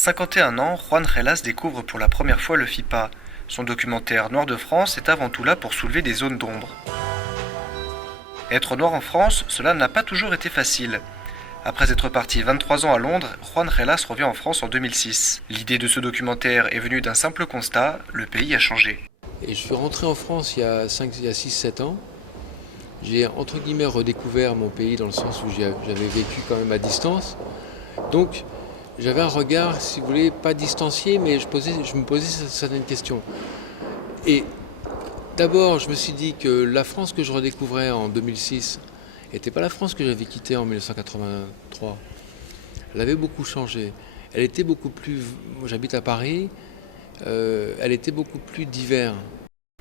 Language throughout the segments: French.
51 ans, Juan Relas découvre pour la première fois le FIPA. Son documentaire Noir de France est avant tout là pour soulever des zones d'ombre. Être noir en France, cela n'a pas toujours été facile. Après être parti 23 ans à Londres, Juan Relas revient en France en 2006. L'idée de ce documentaire est venue d'un simple constat, le pays a changé. Et je suis rentré en France il y a 6-7 ans. J'ai entre guillemets redécouvert mon pays dans le sens où j'avais vécu quand même à distance. Donc j'avais un regard, si vous voulez, pas distancié, mais je me posais certaines questions. Et d'abord, je me suis dit que la France que je redécouvrais en 2006 n'était pas la France que j'avais quittée en 1983. Elle avait beaucoup changé. Elle était beaucoup plus... Moi, j'habite à Paris. Elle était beaucoup plus divers.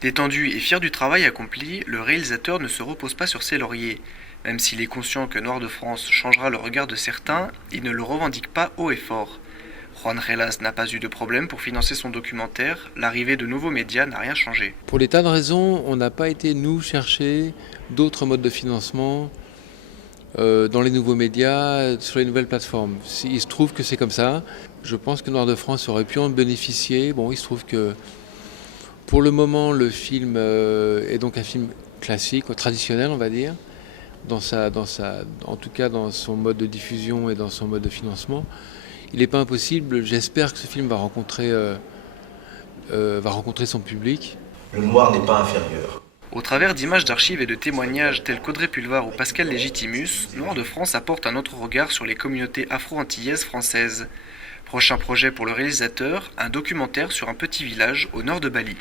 Détendu et fier du travail accompli, le réalisateur ne se repose pas sur ses lauriers. Même s'il est conscient que Noir de France changera le regard de certains, il ne le revendique pas haut et fort. Juan Relas n'a pas eu de problème pour financer son documentaire, l'arrivée de nouveaux médias n'a rien changé. Pour des tas de raisons, on n'a pas été, nous, chercher d'autres modes de financement dans les nouveaux médias, sur les nouvelles plateformes. Il se trouve que c'est comme ça. Je pense que Noir de France aurait pu en bénéficier. Bon, il se trouve que pour le moment, le film est donc un film classique, traditionnel, on va dire, en tout cas dans son mode de diffusion et dans son mode de financement. Il n'est pas impossible, j'espère que ce film va rencontrer son public. Le noir n'est pas inférieur. Au travers d'images d'archives et de témoignages tels qu'Audrey Pulvar ou Pascal Légitimus, Noir de France apporte un autre regard sur les communautés afro-antillaises françaises. Prochain projet pour le réalisateur, un documentaire sur un petit village au nord de Bali.